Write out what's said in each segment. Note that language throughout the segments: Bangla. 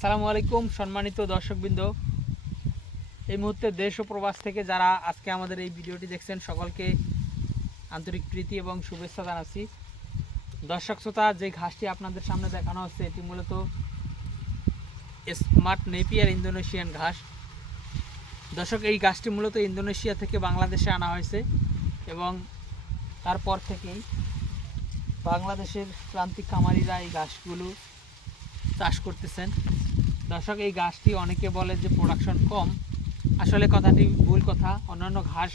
আসসালামু আলাইকুম সম্মানিত দর্শকবৃন্দ। এই মুহূর্তে দেশ ও প্রবাস থেকে যারা আজকে আমাদের এই ভিডিওটি দেখছেন, সকলকে আন্তরিক প্রীতি এবং শুভেচ্ছা জানাচ্ছি। দর্শক শ্রোতা, যে ঘাসটি আপনাদের সামনে দেখানো হচ্ছে, এটি মূলত স্মার্ট নেপিয়ার ইন্দোনেশিয়ান ঘাস। দর্শক, এই ঘাসটি মূলত ইন্দোনেশিয়া থেকে বাংলাদেশে আনা হয়েছে এবং তারপর থেকেই বাংলাদেশের প্রান্তিক খামারিরা এই ঘাসগুলো চাষ করতেছেন। দর্শক, এই গাছটি অনেকে বলে যে প্রোডাকশন কম। আসলে কথাটি ভুল কথা। অন্যান্য ঘাস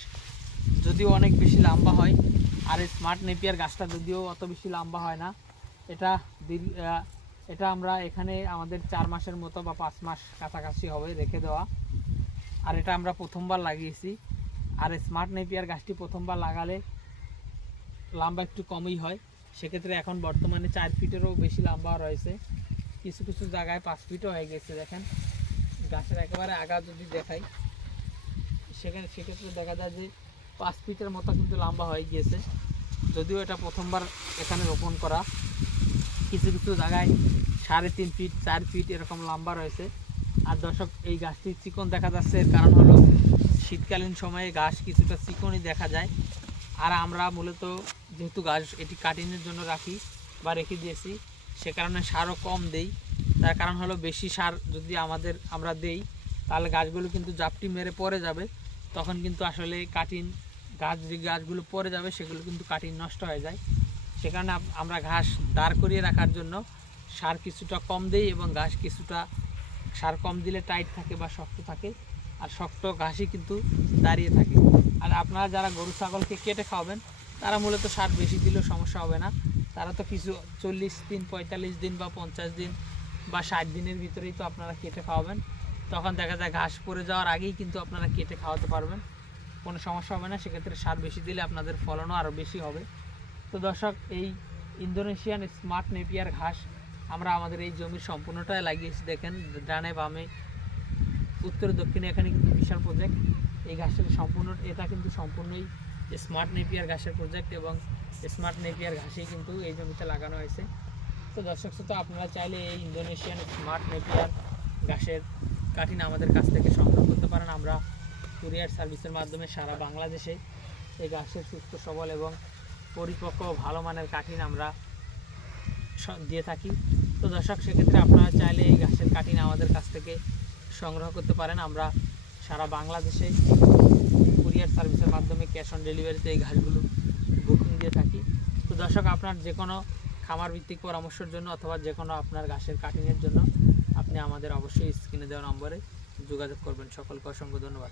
যদিও অনেক বেশি লম্বা হয়, আর এই স্মার্ট নেপিয়ার গাছটা যদিও অত বেশি লম্বা হয় না। এটা এটা আমরা এখানে আমাদের চার মাসের মতো বা পাঁচ মাস কাছাকাছি হবে রেখে দেওয়া। আর এটা আমরা প্রথমবার লাগিয়েছি। আর স্মার্ট নেপিয়ার গাছটি প্রথমবার লাগালে লম্বা একটু কমই হয়। সেক্ষেত্রে এখন বর্তমানে চার ফিটেরও বেশি লম্বা রয়েছে। কিছু কিছু জায়গায় পাঁচ ফিটও হয়ে গেছে, দেখেন। গাছের একেবারে আগা যদি দেখাই, সেখানে সেক্ষেত্রে দেখা যায় যে পাঁচ ফিটের মতো কিন্তু লম্বা হয়ে গিয়েছে। যদিও এটা প্রথমবার এখানে রোপণ করা, কিছু কিছু জায়গায় সাড়ে তিন ফিট, চার ফিট এরকম লম্বা রয়েছে। আর দর্শক, এই গাছটি চিকন দেখা যাচ্ছে, এর কারণ হলো শীতকালীন সময়ে গাছ কিছুটা চিকনই দেখা যায়। আর আমরা মূলত যেহেতু গাছ এটি কাটিংয়ের জন্য রাখি বা রেখে দিয়েছি সে কারণে সারও কম দেই। তার কারণ হলো বেশি সার যদি আমাদের আমরা দেই, তাহলে গাছগুলো কিন্তু জাপটি মেরে পড়ে যাবে। তখন কিন্তু আসলে কাটিং গাছ যে গাছগুলো পড়ে যাবে, সেগুলো কিন্তু কাটিং নষ্ট হয়ে যায়। সে কারণে আমরা ঘাস দাঁড় করিয়ে রাখার জন্য সার কিছুটা কম দেই এবং ঘাস কিছুটা সার কম দিলে টাইট থাকে বা শক্ত থাকে। আর শক্ত ঘাসই কিন্তু দাঁড়িয়ে থাকে। আর আপনারা যারা গরু, ছাগলকে কেটে খাওয়াবেন তারা মূলত সার বেশি দিলেও সমস্যা হবে না। তারা তো কিছু চল্লিশ দিন, পঁয়তাল্লিশ দিন বা পঞ্চাশ দিন বা ষাট দিনের ভিতরেই তো আপনারা কেটে খাওয়াবেন। তখন দেখা যায় ঘাস পড়ে যাওয়ার আগেই কিন্তু আপনারা কেটে খাওয়াতে পারবেন। কোনো সমস্যা হবে না, সেক্ষেত্রে সার বেশি দিলে আপনাদের ফলনও আরও বেশি হবে। তো দর্শক, এই ইন্দোনেশিয়ান স্মার্ট নেপিয়ার ঘাস আমরা আমাদের এই জমির সম্পূর্ণটাই লাগিয়েছি। দেখেন, ডানে বামে, উত্তর দক্ষিণে এখানে কিন্তু বিশাল প্রজেক্ট এই ঘাসের সম্পূর্ণ, এটা কিন্তু সম্পূর্ণই স্মার্ট নেপিয়ার ঘাসের প্রজেক্ট এবং স্মার্ট নেপিয়ার ঘাসেই কিন্তু এই জমিতে লাগানো হয়েছে। তো দর্শক শ্রোতা, আপনারা চাইলে এই ইন্দোনেশিয়ান স্মার্ট নেপিয়ার ঘাসের কাঠিন আমাদের কাছ থেকে সংগ্রহ করতে পারেন। আমরা কুরিয়ার সার্ভিসের মাধ্যমে সারা বাংলাদেশে এই ঘাসের সুস্থ, সবল এবং পরিপক্ক ভালো মানের কাঠিন আমরা দিয়ে থাকি। তো দর্শক, সেক্ষেত্রে আপনারা চাইলে এই ঘাসের কাঠিন আমাদের কাছ থেকে সংগ্রহ করতে পারেন। আমরা সারা বাংলাদেশে কুরিয়ার সার্ভিসের মাধ্যমে ক্যাশ অন ডেলিভারিতে এই ঘাসগুলো বুকিং দিয়ে থাকি। তো দর্শক, আপনার যে কোনো খামার ভিত্তিক পরামর্শের জন্য অথবা যে কোনো আপনার ঘাসের কাটিংয়ের জন্য আপনি আমাদের অবশ্যই স্ক্রিনে দেওয়া নম্বরে যোগাযোগ করবেন। সকলকে অসংখ্য ধন্যবাদ।